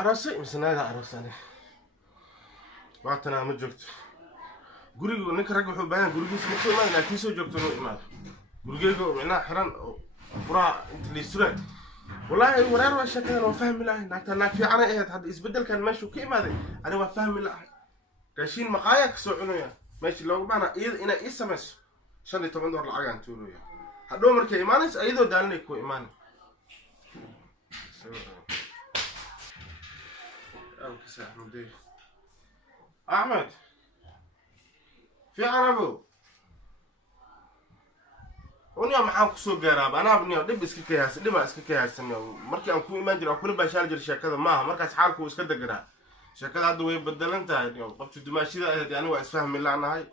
عروسي مسناها عروساني وقتنا ما جوجت gurigu ninka rag wuxuu baahan gurigiisa ma ku imaan laakiin soo joogto inuu imaado gurigeyga inaa xiran furaha inta la suraan wallahi wareer waa shaqadan waa fahmi lahayn naagta naag fiican ay ahayd hadda isbedelkan meeshu ka imaaday ani waa fahmi lahayn raashin maqaaya ka soo cunaya meeshii loogu baana iyada inay ii samayso $15 lacag aan tuuraya hadhow markay imaanayso iyadoo daalanay ku imaan أحمد في عربو ونيا محاك سوق جراب أنا بنيا دب إسكيكياس دب إسكيكياس مركي أكون إيمان جرا كل بشار جرا شكله ما مركز حالك وإسكده جرا شكله هذا ويبدل أنت يعني قفت دماشي ده يعني وأسفهم اللي أنا هاي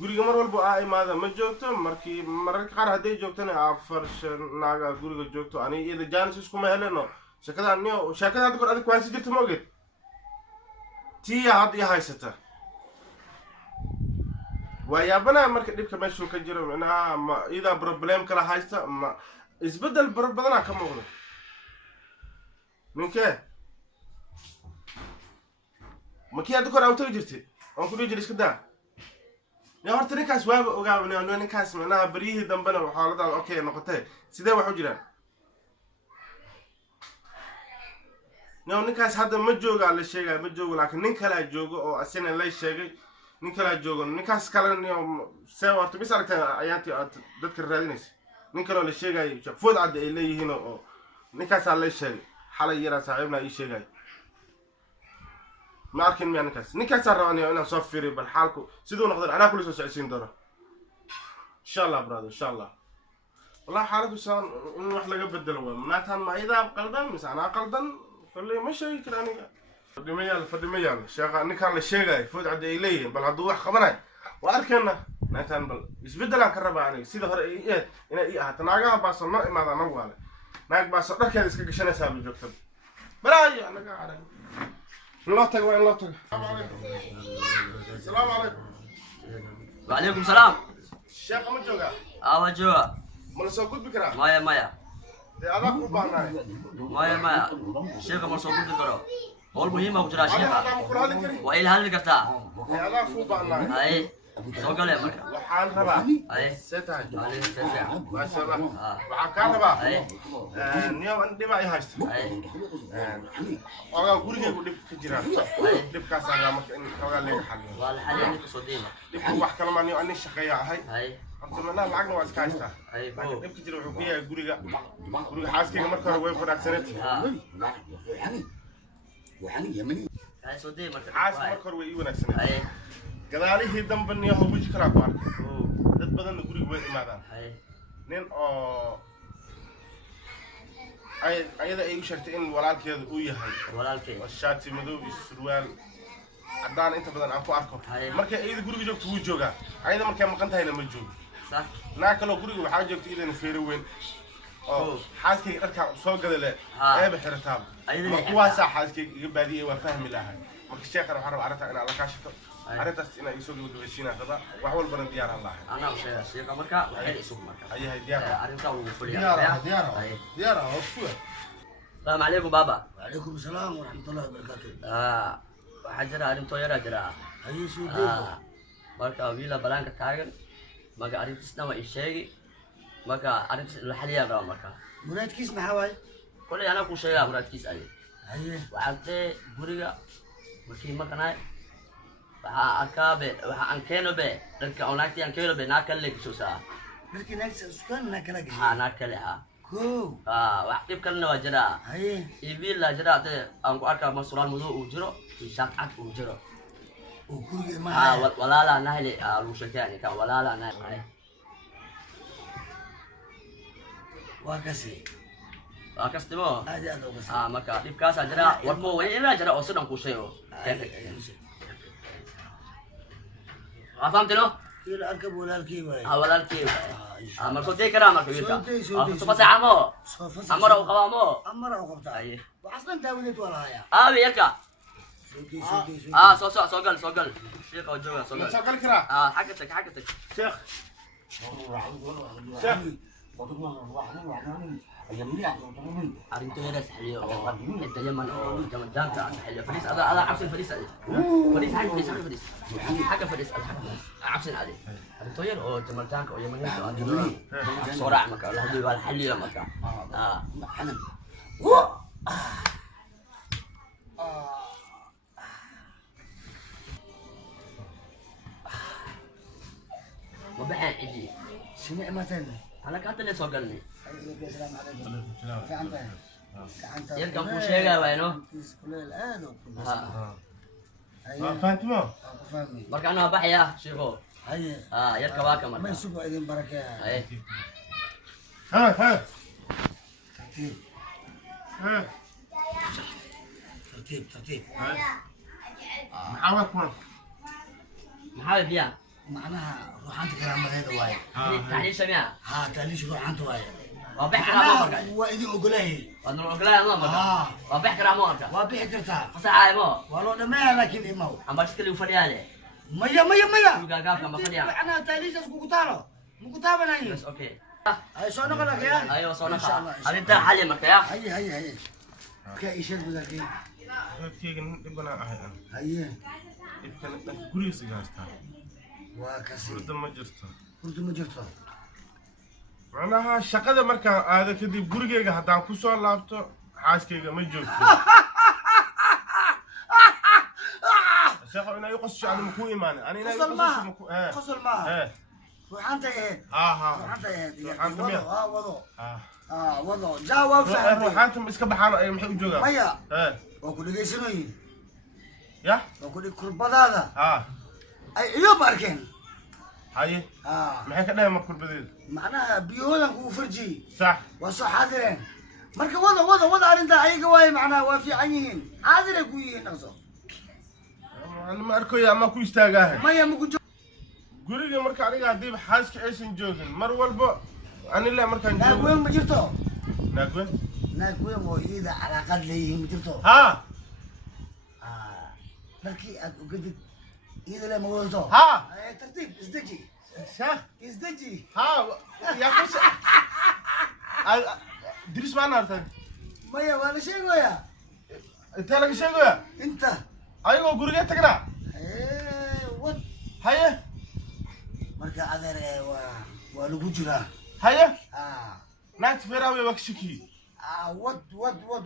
قولي جمر والبقاء ماذا ما جوكتو مركي مركي قار هدي جوكتني عفرش ناقة قولي جوكتو أنا إذا جانس إسكو ما هلنا شكله أنيا شكله هذا كل هذا كويس جت موجود تي هذا هاي سته ويا بنا مركب ديبك ماشي وكجرو أنا ما إذا بروبلم كلا هايستا ما إزبدل بدنا كم مغلق من كه ما كي أذكر أو تجرتي أو كل يجري كده يا هرتني كاس واب وقابلني أنا كاس أنا بريه دمبنا وحالة أوكي نقطة سيدا وحجران نحن كاس هذا مجوج على الشيء مجوج لكن نكلا جوج أو أسنى لا شيء نكلا جوج نكاس كلام يوم سوى تبي سألت أياتي تذكر رادينيس نكلا الشيء جاي فود عد إليه هنا أو نكاس على الشيء حلا يرى صاحبنا أي شيء جاي ما أركن ميا نكاس الراني أنا صفري بالحالكو سيدو نقدر أنا كل شيء $20 إن شاء الله برادر إن شاء الله والله حالك بسان نروح لقبل مناتها ما إذا قلدن مثلا قلدن فاللي مشي كلامي فدميال شيخ نكال الشيء فود عد إليه بل هدو wax qabanay waa arkana naataan bal isbedelan ka rabaanay sida hore ina ii ahaato naagaha baaso noo imaada anagu wale naag baaso dharkeeda iska gashanaysaa ma joogto balaayo anaga caray loo tago waa in loo tago السلام عليكم وعليكم السلام sheekh ma jooga waa jooga ma soo gudbi karaa maya adaa ku baanaay maya sheekha ma soo gudbi karo هول مهمة وجرا شيخة وإلى هذا القطاع adaa ku baanaay أي سوقل يا مركب waxaan rabaa أي seetahay عليه السلام ما شاء الله waxaan ka rabaa أي niyo an dhiba ay haysto أي ogaa gurigeygu dhib ka jiraan dhibkaas aan marka in ogaa leega xaliyo والحالي عندك صديمة dhibku wax kale ma niyo ani shaqeeya ahay أي horta meelaha lacagna waa iska haystaa أي laakiin dhibka jira wuxuu ku yahay guriga xaaskeyga marka hore way fanaagsaneed هاي صديمة xaaska marka hore way ii wanaagsaneed أي gadaalihii dambe niyo hawiji kalaa ku arkay dad badanna guriga way imaadaan أي nin oo ayada ay u sheegtay in walaalkeeda uu yahay ولا الكيف oo shaati madow iyo surwaal caddaan inta badan aan ku arko markay ayada guriga joogto wuu joogaa ayada markay maqan tahayna ma joogo صح naag kaloo guriga waxaa joogta idana feero weyn oo xaaskayga dharkaa soo gada le eeba xirataaba ma kuwaasaa xaaskayga iga baadiyay waa fahmi lahay marka sheekhan waxaan rabaa arrintaa inaa la kaashato arrintaas inaa iisoo gabagabaysiinaa rabaa wax walbana diyaaraan lahay أنا وشيء الشيخ مركب وحيد يسوق مركب ayahay diyaar أرنتا وفولي diyaar oo fuwa السلام عليكم بابا وعليكم السلام ورحمة الله وبركاته. وحجر أرنتو يرى جرا هاي شو ديكو؟ marka wiila balaanka taagan marka arrintiisna waa ii sheegi marka arrintiis la xaliyaan raba marka مراد كيس محاوي؟ kolay anaa ku sheegaa muraadkiis ay هاي waxaantee guriga markii maqnaay waxaa arkaabe waxa aan keeno be dhanka onaagtii aan keeno be naa kale leegisoo saa لكن ناكس سكان ناكلا haa جي. naa kale haa كو. wax dhib kalena waa jiraa هاي. iyo wiil laa jiraa dee aan ku arkaa masuraal madow uu jiro iyo shaaq cad uu jiro وكل ما. walaalaa nahli lagu sheekeeyay kan walaalaa nahli واكسي. waa kastimo هذا هذا وكسي. marka dhibkaasaa jira warkoo way ilaa jira oo sidan kuu sheego waa fahamtino كيل أركب ولا الكيباي. walaalkii markuu dii karaa marka wiilka sufa saacamo صوف. amara uu qabaamo أمر أو قبطة. أيه. وأصلا تاولت ولا هيا. aabi yarka سوتي سوتي سوتي. soo gal sheekha oo jooga soo ma gal soo gali karaa xagga tag sheekh arrinta yaraas xiliyo oo inta yaman oo jamanjaanka xiliyo fadhiis ada cabsin fadhiis ade fadhiis xagga fadhiis cabsin ade arrinta yar oo jamanjaanka oo yamanka ade soo raac marka la hadii wal xiliyo marka xanan ma baxaan cidi سمع مثلا ana ka tale soo galnay السلام عليكم في عندك yarkan ku sheegaa wayno كل الان وكل فاطمه فاهمي marka ana baxaya sheego هي yarka waa ka ما marka يسوق ايدين بركه ay ها ترتيب ها ترتيب محاولك ما maxaa biya معناها روح انت كلام هذا واي taxliil samiya ها تاليش روح انت واي waa bax karaa ma marka هو ايدي اقولي wadno ogolaa ma marka waa bax karaa ma marka وابيع كرتا fasaxay mo والله انا ما لكن امو amba iskali u fadhiyaade مية gaagaabka ma fadhiya انا تاليش اسكو قطاله مو قطابه نايم bas okay هاي شو نقلك يا ayo soo إن شاء الله، naqa إن شاء arrinta xali marka ya هي كاي شيء بدك كيغن دبنا اهي انا هي ibkan gurigiisa gaastaa وكسي hurda ma jirto قلت ما جرت macnaha shaqada markaan aado kadib gurigeyga haddaan ku soo laabto xaaskeyga ma joogto sheekho inaa ii qosasho ani makuu imaanin ani inaa ii قصر qosasho ما maku قصر ما ee روح انت ايه ها روح انت ايه روح أنت مين؟ وضو ها وضو جاوب فهمت ruuxaanta ma iska baxaan ay maxay u joogaan ميا ee وكل جيسنوي ya وكل كربات هذا ها اي عيوب اركن haye maxay ka dhaheen markurbadeeda معناها بيونا وفرجي sax وصو حاضرين مركا وضع انت اي قواي معناها وافي عينين حاضر يقوي نقصو ani ma arkayo ama ku istaagaahay ميا مكو guriga marka aniga haddii xaaska aysan joogin mar walba ani le markaan ناك joogo وين ما جرتو naagwen ناك وين واذا علاقات ليهم جرتو ها مركي وقدت اذا لما ولدتو ها ترتيب ازدجي sheekh ازدجي ها yaa ku diris baan artay ميا وانا شيء ويا intee laga sheegaya انت ayagoo guriga tagnaa ود haye مركا عذر ولو جرا haye اه naagta feeraawe waa ka shakiyey ود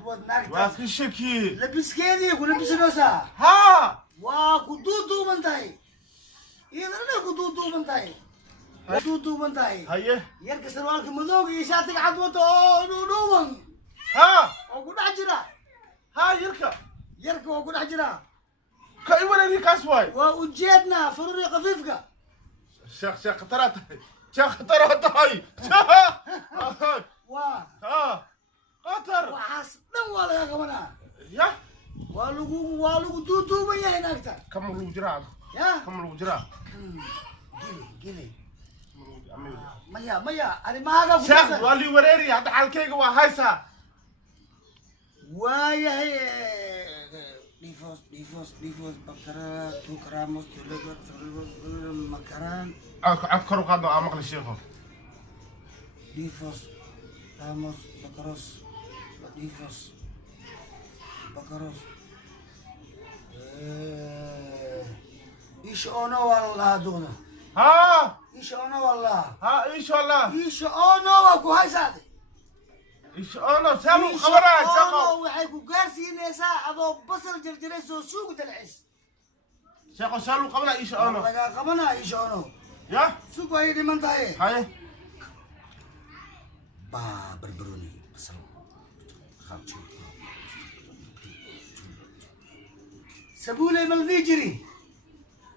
waa ناك ka shakiyey لبس كيدي ولبس نوسا ها وكدودو منتاي إذا أنا كدودو منتاي كدودو منتاي haye يركز سروالك مذوق يشاتك عدوته أو نومن ها وكل عجرة ها yarka يركب وكل عجرة ka i wareeri kaas waay وجيتنا فروري خفيفك sheekh khataraa tahay sheekh khataraa tahay و ها qatar وحاسبنا ولا يا كمان ya والو دودو من هناك kam lagu jiraa يا kam lagu jiraa قلي amiir ميا أنا ما هذا sheekh waa lii wareeri hadda xaalkeyga waa haysaa ويا هي ديفوس بكرة توكراموس تلقر مكران cod kor u qaadno aa maqli sheekho ديفوس راموس بكروس بكروس إيش أنا والله دونا ها إيش أنا والله ها insha allah إيش أنا وكو هاي سادي insha allah saamu khabaraa أنا sheekho وحيكو كارسي نسا أبو بصل جرجريسو سوق دلعس sheekho saalu qabanaa insha allah لقا قمنا إيش أنا ya سوق هيدي من تاي haye بربروني بصل سبولي ملذي جري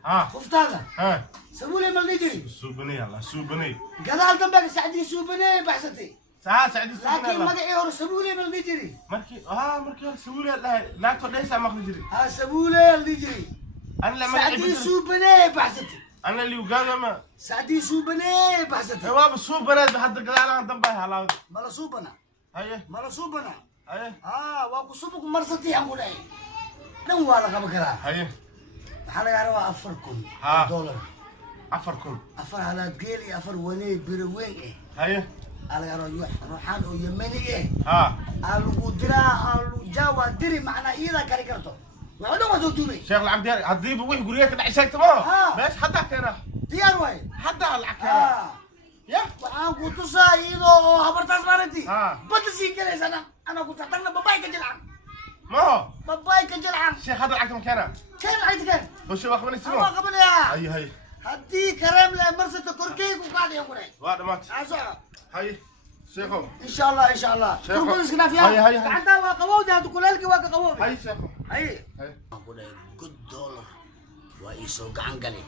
ها خفت هذا ها سبولي ملذي جري suubani yalla suubani قدال دمك سعدي سوبني بحثتي saa sacdi لكن suubani مدعي هور سبولي ملذي جري markii markii sawiil dhahay naagto dhaysa maqli jiri ها سبولي ملذي جري an la سعدي magaci سوبني بحثتي ana li ugaadama سعدي سوبني بحثتي jawaab suubaneed hadda gadaalahan dambe ay halaawda مالا سوبنا haye مالا سوبنا haye واكو سوبك مرستي أقول أي نم ولا قبكرا haye حالا يعرفوا أفركم ها. دولار afar kun أفر على تقيلي أفر وني بروين إيه haye على روحان ويمني ها القدرة الجوا دري معنا إذا كاريكرتو وعندهم وزوجوني شيخ العبد هدي بوي قريك دعشك تمام بس حدا كنا ديار وين حدا العكنا يا وأنا كنت سايدو هبرتاس مارتي بدي كده أنا كنت أتكلم باباي كجلعان ما هو باباي كجلعان شيخ هذا العكم كنا كيف العيد كان هو شو أخبار ما السماء قبل يا هاي هدي كرم لمرسة تركي وقاعد يقول واحد مات عسى هاي شيخهم إن شاء الله تركوا نسكنا فيها هاي عندها وقوودي هتقول لك وقوودي هاي شيخهم هاي هاي أقول good dollar ويسوق عنقلي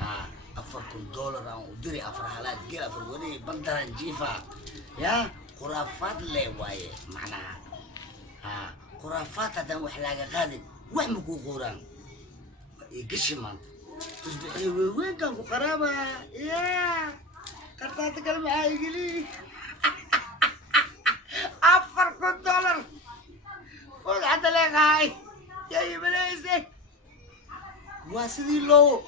ها $4 أو دري أفرحلات جيل أفرودي بندران جيفا يا خرافات لي واي معناها ها خرافات هذا وحلاقة غادي وحمكو قران يقشمان تصبحي وين كان قرابة يا كرتاتك المعاي قلي $4 خذ حتى لك هاي يا بليزي واسدي لو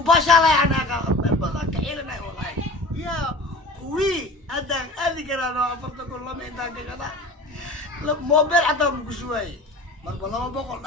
باشا انا بدك كحيلنا والله يا وي ادان اذكر انا أفرت كل ما عندك كذا موبايل حتى مكشوي مرة لما بقول